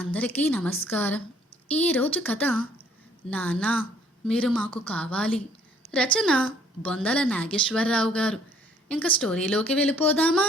అందరికీ నమస్కారం. ఈరోజు కథ నాన్నా మీరు మాకు కావాలి. రచన బొందల నాగేశ్వరరావు గారు. ఇంకా స్టోరీలోకి వెళ్ళిపోదామా?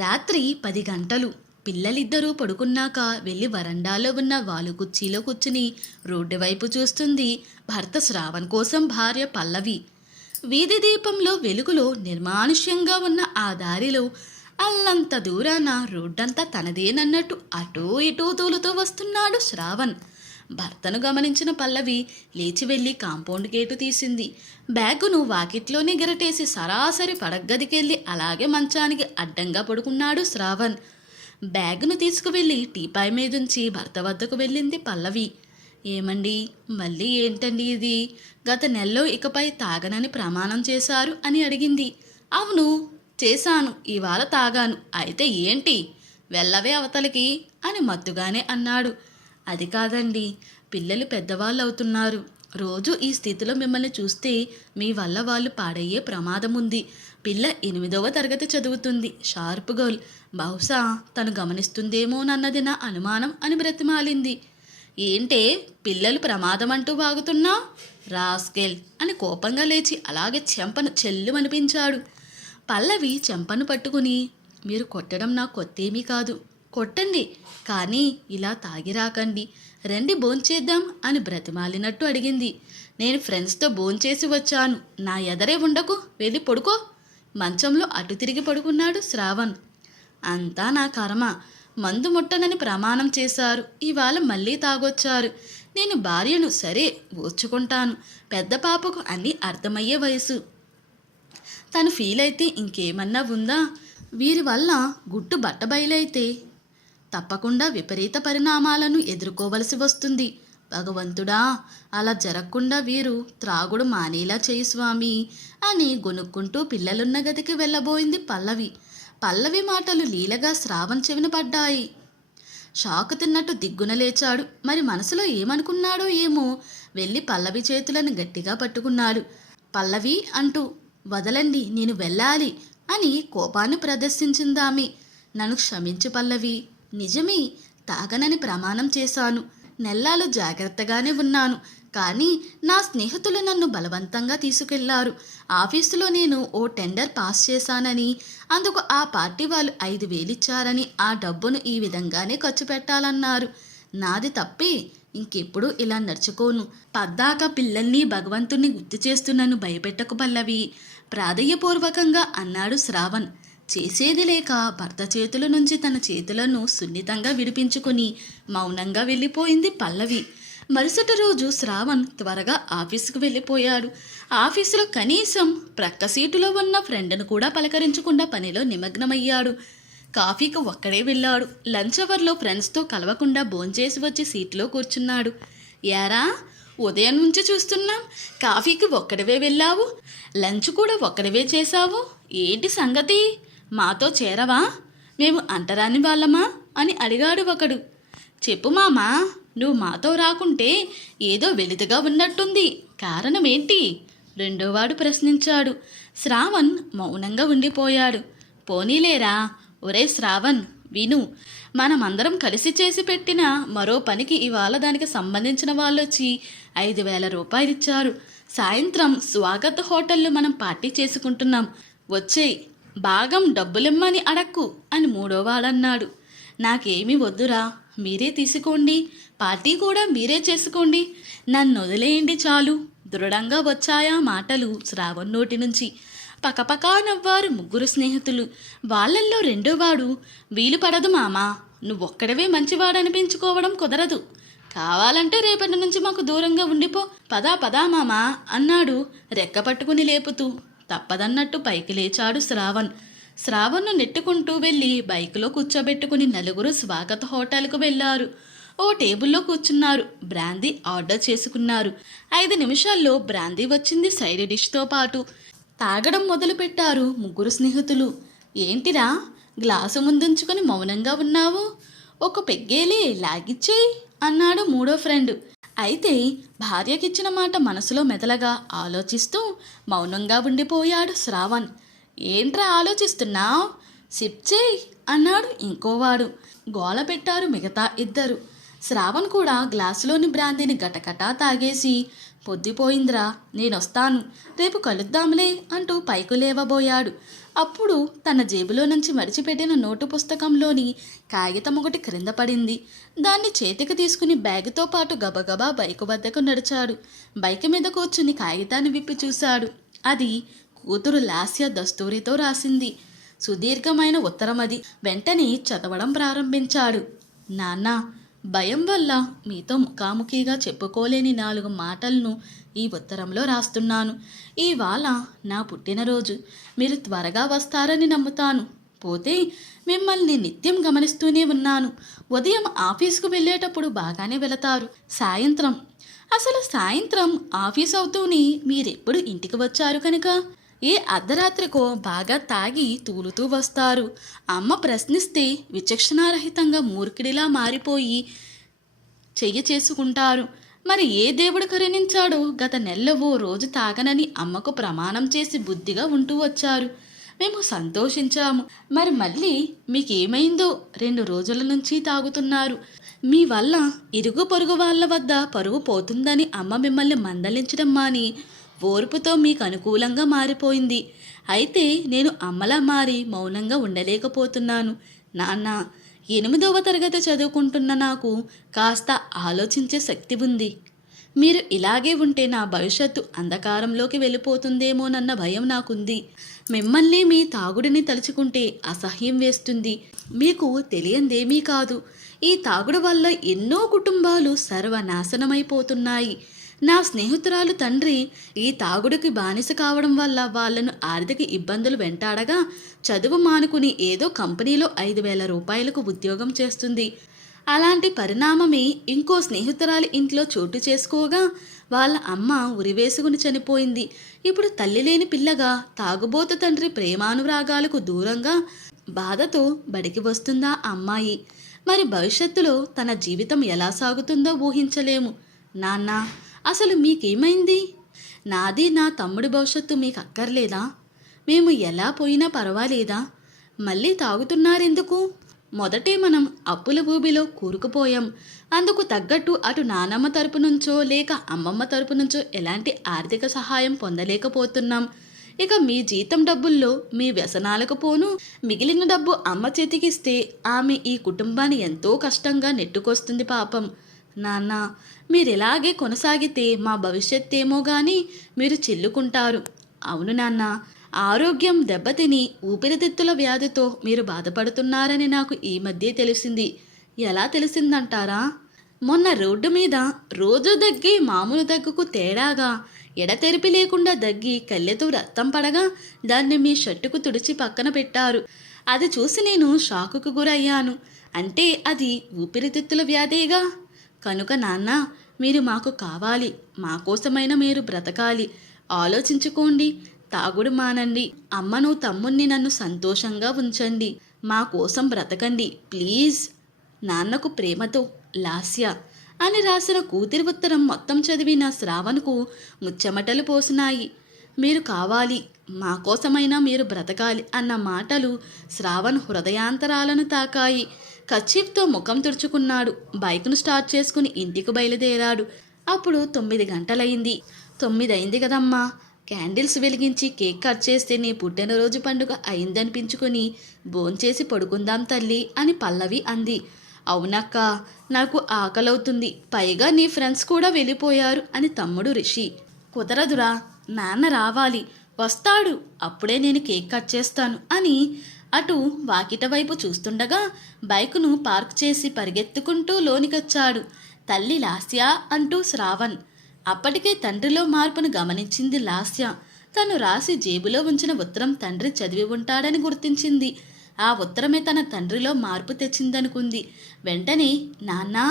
రాత్రి 10 గంటలు. పిల్లలిద్దరూ పడుకున్నాక వెళ్ళి వరండాలో ఉన్న వాలు కుర్చీలో కూర్చుని రోడ్డు వైపు చూస్తుంది భర్త శ్రావణ్ కోసం భార్య పల్లవి. వీధి దీపంలో వెలుగులో నిర్మానుష్యంగా ఉన్న ఆ దారిలో అల్లంత దూరాన రోడ్డంతా తనదేనన్నట్టు అటూ ఇటూ తూలుతూ వస్తున్నాడు శ్రావణ్. భర్తను గమనించిన పల్లవి లేచి వెళ్ళి కాంపౌండ్ గేటు తీసింది. బ్యాగును వాకిట్లోనే గిరటేసి సరాసరి పడగ్గదికెళ్ళి అలాగే మంచానికి అడ్డంగా పడుకున్నాడు శ్రావణ్. బ్యాగును తీసుకువెళ్ళి టీపాయ్ మీదుంచి భర్త వద్దకు వెళ్ళింది పల్లవి. ఏమండి, మళ్ళీ ఏంటండి ఇది? గత నెలలో ఇకపై తాగనని ప్రమాణం చేశారు అని అడిగింది. అవును చేశాను, ఇవాళ తాగాను. అయితే ఏంటి? వెళ్ళవే అవతలికి అని మత్తుగానే అన్నాడు. అది కాదండి, పిల్లలు పెద్దవాళ్ళు అవుతున్నారు. రోజు ఈ స్థితిలో మిమ్మల్ని చూస్తే మీ వల్ల వాళ్ళు పాడయ్యే ప్రమాదం ఉంది. పిల్ల 8వ తరగతి చదువుతుంది, షార్ప్ గర్ల్. బహుశా తను గమనిస్తుందేమోనన్నది నా అనుమానం అని బ్రతిమాలింది. ఏంటే పిల్లలు ప్రమాదం అంటూ వాగుతున్నా? రాస్కెల్ అని కోపంగా లేచి అలాగే చెంపను చెల్లుమనిపించాడు. పల్లవి చెంపను పట్టుకుని, మీరు కొట్టడం నాకు కొత్తేమీ కాదు, కొట్టండి, కానీ ఇలా తాగి రాకండి, రండి భోంచేద్దాం అని బ్రతిమాలినట్టు అడిగింది. నేను ఫ్రెండ్స్తో భోంచేసి వచ్చాను, నా ఎదరే ఉండకు, వెళ్ళి పడుకో. మంచంలో అటు తిరిగి పడుకున్నాడు శ్రావణ్. అంతా నా కర్మ. మందు ముట్టనని ప్రమాణం చేశారు, ఇవాళ మళ్ళీ తాగొచ్చారు. నేను భార్యను, సరే ఓర్చుకుంటాను. పెద్ద పాపకు అన్నీ అర్థమయ్యే వయసు. తను ఫీల్ అయితే ఇంకేమన్నా ఉందా? వీరి వల్ల గుట్టు బట్టబయలైతే తప్పకుండా విపరీత పరిణామాలను ఎదుర్కోవలసి వస్తుంది. భగవంతుడా, అలా జరగకుండా వీరు త్రాగుడు మానేలా చేయి స్వామి అని గొనుక్కుంటూ పిల్లలున్న గదికి వెళ్ళబోయింది పల్లవి. పల్లవి మాటలు లీలగా శ్రావణ్ చెవిన పడ్డాయి. షాకు తిన్నట్టు దిగ్గున లేచాడు. మరి మనసులో ఏమనుకున్నాడో ఏమో. వెళ్ళి పల్లవి చేతులను గట్టిగా పట్టుకున్నాడు. పల్లవి అంటూ, వదలండి, నేను వెళ్ళాలి అని కోపాన్ని ప్రదర్శించిందామె. నన్ను క్షమించు పల్లవి, నిజమే, తాగనని ప్రమాణం చేశాను. నెల్లాలు జాగ్రత్తగానే ఉన్నాను, కానీ నా స్నేహితులు నన్ను బలవంతంగా తీసుకెళ్లారు. ఆఫీసులో నేను ఓ టెండర్ పాస్ చేశానని, అందుకు ఆ పార్టీ వాళ్ళు 5,000 ఇచ్చారని ఆ డబ్బును ఈ విధంగానే ఖర్చు పెట్టాలన్నారు. నాది తప్పే, ఇంకెప్పుడు ఇలా నడుచుకోను. పద్దాక పిల్లల్ని భగవంతుణ్ణి గుర్తు చేస్తూ నన్ను భయపెట్టకు పల్లవి, ప్రాధేయపూర్వకంగా అన్నాడు శ్రావణ్. చేసేది లేక భర్త చేతుల నుంచి తన చేతులను సున్నితంగా విడిపించుకుని మౌనంగా వెళ్ళిపోయింది పల్లవి. మరుసటి రోజు శ్రావణ్ త్వరగా ఆఫీసుకు వెళ్ళిపోయాడు. ఆఫీసులో కనీసం ప్రక్క సీటులో ఉన్న ఫ్రెండ్ను కూడా పలకరించకుండా పనిలో నిమగ్నమయ్యాడు. కాఫీకి ఒక్కడే వెళ్ళాడు. లంచ్ అవర్లో ఫ్రెండ్స్తో కలవకుండా భోంచేసి వచ్చి సీట్లో కూర్చున్నాడు. యారా, ఉదయం నుంచి చూస్తున్నాం, కాఫీకి ఒక్కడివే వెళ్ళావు, లంచ్ కూడా ఒక్కడివే చేశావు, ఏంటి సంగతి? మాతో చేరవా? మేము అంటరాని వాళ్ళమా అని అడిగాడు ఒకడు. చెప్పు మామా, నువ్వు మాతో రాకుంటే ఏదో వెలితిగా ఉన్నట్టుంది, కారణమేంటి? రెండోవాడు ప్రశ్నించాడు. శ్రావణ్ మౌనంగా ఉండిపోయాడు. పోనీలేరా. ఒరే శ్రావణ్, విను, మనమందరం కలిసి చేసి పెట్టిన మరో పనికి ఇవాళ దానికి సంబంధించిన వాళ్ళొచ్చి 5,000 రూపాయలు ఇచ్చారు. సాయంత్రం స్వాగత్ హోటల్లో మనం పార్టీ చేసుకుంటున్నాం, వచ్చేయ్, భాగం డబ్బులిమ్మని అడక్కు అని మూడోవాడన్నాడు. నాకేమీ వద్దురా, మీరే తీసుకోండి, పార్టీ కూడా మీరే చేసుకోండి, నన్ను వదిలేయండి చాలు. దృఢంగా వచ్చాయా మాటలు శ్రావణ్ నోటి నుంచి. పకపకా నవ్వారు ముగ్గురు స్నేహితులు. వాళ్ళల్లో రెండోవాడు, వీలు పడదు మామా, నువ్వొక్కడవే మంచివాడనిపించుకోవడం కుదరదు, కావాలంటే రేపటి నుంచి మాకు దూరంగా ఉండిపో, పదా పదా మామా అన్నాడు రెక్క పట్టుకుని లేపుతూ. తప్పదన్నట్టు పైకి లేచాడు శ్రావణ్. శ్రావణ్ను నెట్టుకుంటూ వెళ్ళి బైకులో కూర్చోబెట్టుకుని నలుగురు స్వాగత్ హోటల్కు వెళ్ళారు. ఓ టేబుల్లో కూర్చున్నారు. బ్రాందీ ఆర్డర్ చేసుకున్నారు. 5 నిమిషాల్లో బ్రాందీ వచ్చింది సైడ్ డిష్తో పాటు. తాగడం మొదలుపెట్టారు ముగ్గురు స్నేహితులు. ఏంటిరా, గ్లాసు ముందుంచుకొని మౌనంగా ఉన్నావు? ఒక పెగ్గేలే, లాగిచ్చేయి అన్నాడు మూడో ఫ్రెండ్. అయితే భార్యకిచ్చిన మాట మనసులో మెదలగా ఆలోచిస్తూ మౌనంగా ఉండిపోయాడు శ్రావణ్. ఏంట్రా ఆలోచిస్తున్నావు? సిప్ చేయి అన్నాడు ఇంకోవాడు. గోల పెట్టారు మిగతా ఇద్దరు. శ్రావణ్ కూడా గ్లాసులోని బ్రాందీని గటగటా తాగేసి, పొద్దుపోయిందిరా, నేనొస్తాను, రేపు కలుద్దాంలే అంటూ పైకి లేవబోయాడు. అప్పుడు తన జేబులో నుంచి మడిచిపెట్టిన నోటు పుస్తకంలోని కాగితం ఒకటి క్రింద పడింది. దాన్ని చేతికి తీసుకుని బ్యాగుతో పాటు గబగబా బైకు వద్దకు నడిచాడు. బైక్ మీద కూర్చుని కాగితాన్ని విప్పి చూశాడు. అది కూతురు లాస్య దస్తూరితో రాసింది. సుదీర్ఘమైన ఉత్తరం అది. వెంటనే చదవడం ప్రారంభించాడు. నాన్న, భయం వల్ల మీతో ముఖాముఖిగా చెప్పుకోలేని 4 మాటలను ఈ ఉత్తరంలో రాస్తున్నాను. ఇవాళ నా పుట్టినరోజు. మీరు త్వరగా వస్తారని నమ్ముతాను. పోతే మిమ్మల్ని నిత్యం గమనిస్తూనే ఉన్నాను. ఉదయం ఆఫీసుకు వెళ్ళేటప్పుడు బాగానే వెళతారు. సాయంత్రం ఆఫీస్ అవుతూనే మీరెప్పుడు ఇంటికి వచ్చారు కనుక ఏ అర్ధరాత్రికో బాగా తాగి తూలుతూ వస్తారు. అమ్మ ప్రశ్నిస్తే విచక్షణారహితంగా మూర్ఖిడిలా మారిపోయి చెయ్యి చేసుకుంటారు. మరి ఏ దేవుడు కరుణించాడో గత నెలలో ఓ రోజు తాగనని అమ్మకు ప్రమాణం చేసి బుద్ధిగా ఉంటూ వచ్చారు. మేము సంతోషించాము. మరి మళ్ళీ మీకేమైందో 2 రోజుల నుంచి తాగుతున్నారు. మీ వల్ల ఇరుగు పొరుగు వాళ్ళ వద్ద పరువు పోతుందని అమ్మ మిమ్మల్ని మందలించడం మాని ఓర్పుతో మీకు అనుకూలంగా మారిపోయింది. అయితే నేను అమ్మలా మారి మౌనంగా ఉండలేకపోతున్నాను. నాన్న, 8వ తరగతి చదువుకుంటున్న నాకు కాస్త ఆలోచించే శక్తి ఉంది. మీరు ఇలాగే ఉంటే నా భవిష్యత్తు అంధకారంలోకి వెళ్ళిపోతుందేమోనన్న భయం నాకుంది. మిమ్మల్ని మీ తాగుడిని తలుచుకుంటే అసహ్యం వేస్తుంది. మీకు తెలియందేమీ కాదు. ఈ తాగుడు వల్ల ఎన్నో కుటుంబాలు సర్వనాశనమైపోతున్నాయి. నా స్నేహితురాలు తండ్రి ఈ తాగుడికి బానిస కావడం వల్ల వాళ్లను ఆర్థిక ఇబ్బందులు వెంటాడగా చదువు మానుకుని ఏదో కంపెనీలో 5,000 రూపాయలకు ఉద్యోగం చేస్తుంది. అలాంటి పరిణామమే ఇంకో స్నేహితురాలి ఇంట్లో చోటు చేసుకోగా వాళ్ళ అమ్మ ఉరివేసుకుని చనిపోయింది. ఇప్పుడు తల్లి లేని పిల్లగా తాగుబోతు తండ్రి ప్రేమానురాగాలకు దూరంగా బాధతో బడికి వస్తుందా అమ్మాయి. మరి భవిష్యత్తులో తన జీవితం ఎలా సాగుతుందో ఊహించలేము. నాన్న, అసలు మీకేమైంది? నాది నా తమ్ముడి భవిష్యత్తు మీకు అక్కర్లేదా? మేము ఎలా పోయినా పర్వాలేదా? మళ్ళీ తాగుతున్నారెందుకు? మొదటే మనం అప్పుల ఊబిలో కూరుకుపోయాం. అందుకు తగ్గట్టు అటు నానమ్మ తరపు నుంచో లేక అమ్మమ్మ తరపు నుంచో ఎలాంటి ఆర్థిక సహాయం పొందలేకపోతున్నాం. ఇక మీ జీతం డబ్బుల్లో మీ వ్యసనాలకు పోను మిగిలిన డబ్బు అమ్మ చేతికిస్తే ఆమె ఈ కుటుంబాన్ని ఎంతో కష్టంగా నెట్టుకొస్తుంది పాపం. నాన్న, మీరిలాగే కొనసాగితే మా భవిష్యత్తేమో గాని మీరు చిల్లుకుంటారు. అవును నాన్న, ఆరోగ్యం దెబ్బతిని ఊపిరితిత్తుల వ్యాధితో మీరు బాధపడుతున్నారని నాకు ఈ మధ్య తెలిసింది. ఎలా తెలిసిందంటారా? మొన్న రోడ్డు మీద రోజు దగ్గి మామూలు దగ్గుకు తేడాగా ఎడతెరిపి లేకుండా దగ్గి కళ్ళెతో రక్తం పడగా దాన్ని మీ షర్టుకు తుడిచి పక్కన పెట్టారు. అది చూసి నేను షాకుకు గురయ్యాను. అంటే అది ఊపిరితిత్తుల వ్యాధేగా. కనుక నాన్న, మీరు మాకు కావాలి. మా కోసమైనా మీరు బ్రతకాలి. ఆలోచించుకోండి. తాగుడు మానండి. అమ్మను తమ్ముణ్ణి నన్ను సంతోషంగా ఉంచండి. మా కోసం బ్రతకండి ప్లీజ్. నాన్నకు ప్రేమతో, లాస్య అని రాసిన కూతురి ఉత్తరం మొత్తం చదివిన శ్రావణ్కు ముచ్చెమటలు పోసినాయి. మీరు కావాలి, మా కోసమైనా మీరు బ్రతకాలి అన్న మాటలు శ్రావణ్ హృదయాంతరాలను తాకాయి. కర్చీఫ్తో ముఖం తుడుచుకున్నాడు. బైక్ను స్టార్ట్ చేసుకుని ఇంటికి బయలుదేరాడు. అప్పుడు 9 గంటలయింది. 9 అయింది కదమ్మా, క్యాండిల్స్ వెలిగించి కేక్ కట్ చేస్తే నీ పుట్టినరోజు పండుగ అయిందనిపించుకుని భోంచేసి పడుకుందాం తల్లి అని పల్లవి అంది. అవునక్క, నాకు ఆకలవుతుంది. పైగా నీ ఫ్రెండ్స్ కూడా వెళ్ళిపోయారు అని తమ్ముడు రిషి. కుదరదురా, నాన్న రావాలి, వస్తాడు, అప్పుడే నేను కేక్ కట్ చేస్తాను అని అటు వాకిట వైపు చూస్తుండగా బైకును పార్క్ చేసి పరిగెత్తుకుంటూ లోనికొచ్చాడు. తల్లి లాస్య అంటూ శ్రావణ్. అప్పటికే తండ్రిలో మార్పును గమనించింది లాస్య. తను రాసి జేబులో ఉంచిన ఉత్తరం తండ్రి చదివి ఉంటాడని గుర్తించింది. ఆ ఉత్తరమే తన తండ్రిలో మార్పు తెచ్చిందనుకుంది. వెంటనే నాన్నా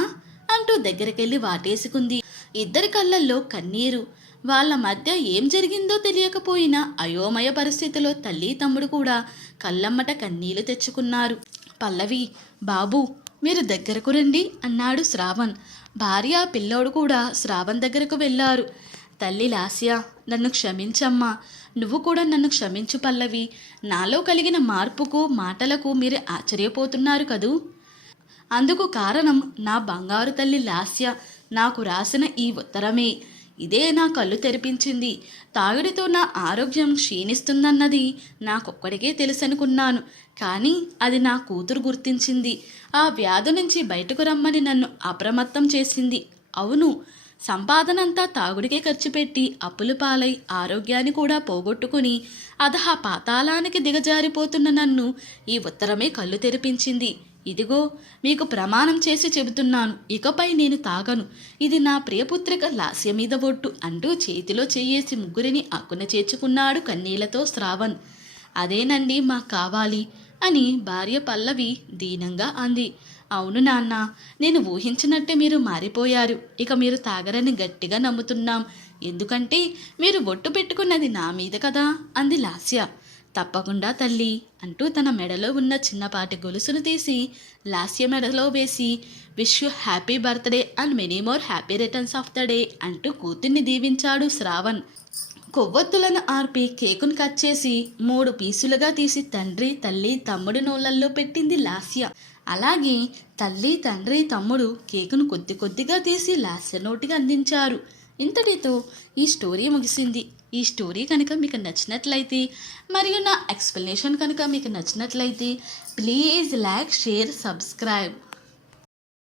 అంటూ దగ్గరికెళ్ళి వాటేసుకుంది. ఇద్దరి కళ్ళల్లో కన్నీరు. వాళ్ళ మధ్య ఏం జరిగిందో తెలియకపోయినా అయోమయ పరిస్థితిలో తల్లి తమ్ముడు కూడా కళ్ళమ్మట కన్నీళ్లు తెచ్చుకున్నారు. పల్లవి, బాబు మీరు దగ్గరకు రండి అన్నాడు శ్రావణ్. భార్య పిల్లోడు కూడా శ్రావణ్ దగ్గరకు వెళ్ళారు. తల్లి లాస్య, నన్ను క్షమించమ్మా, నువ్వు కూడా నన్ను క్షమించు పల్లవి. నాలో కలిగిన మార్పుకు మాటలకు మీరు ఆశ్చర్యపోతున్నారు కదూ. అందుకు కారణం నా బంగారు తల్లి లాస్య నాకు రాసిన ఈ ఉత్తరమే. ఇదే నా కళ్ళు తెరిపించింది. తాగుడితో నా ఆరోగ్యం క్షీణిస్తుందన్నది నాకొక్కడికే తెలుసనుకున్నాను. కానీ అది నా కూతురు గుర్తించింది. ఆ వ్యాధి నుంచి బయటకు రమ్మని నన్ను అప్రమత్తం చేసింది. అవును, సంపాదనంతా తాగుడికే ఖర్చు పెట్టి అప్పుల పాలై ఆరోగ్యాన్ని కూడా పోగొట్టుకుని అదహ పాతాళానికి దిగజారిపోతున్న నన్ను ఈ ఉత్తరమే కళ్ళు తెరిపించింది. ఇదిగో మీకు ప్రమాణం చేసి చెబుతున్నాను, ఇకపై నేను తాగను. ఇది నా ప్రియపుత్రిక లాస్య మీద ఒట్టు అంటూ చేతిలో చేయేసి ముగ్గురిని అక్కున చేర్చుకున్నాడు కన్నీళ్లతో శ్రావణ్. అదేనండి మాకు కావాలి అని భార్య పల్లవి దీనంగా అంది. అవును నాన్న, నేను ఊహించినట్టే మీరు మారిపోయారు. ఇక మీరు తాగరని గట్టిగా నమ్ముతున్నాం. ఎందుకంటే మీరు ఒట్టు పెట్టుకున్నది నా మీద కదా అంది లాస్య. తప్పకుండా తల్లి అంటూ తన మెడలో ఉన్న చిన్నపాటి గొలుసును తీసి లాస్య మెడలో వేసి wish you happy birthday and many more happy returns of the day అంటూ కూతుర్ని దీవించాడు శ్రావణ్. కొవ్వొత్తులను ఆర్పి కేకును కట్ చేసి 3 పీసులుగా తీసి తండ్రి, తల్లి, తమ్ముడి నోళ్ళల్లో పెట్టింది లాస్య. అలాగే తల్లి, తండ్రి, తమ్ముడు కేకును కొద్ది కొద్దిగా తీసి లాస్య నోటికి అందించారు. ఇంతటితో ఈ స్టోరీ ముగిసింది. ఈ స్టోరీ కనుక మీకు నచ్చినట్లయితే మరియు నా ఎక్స్ప్లెనేషన్ కనుక మీకు నచ్చినట్లయితే ప్లీజ్ లైక్, షేర్, సబ్స్క్రైబ్.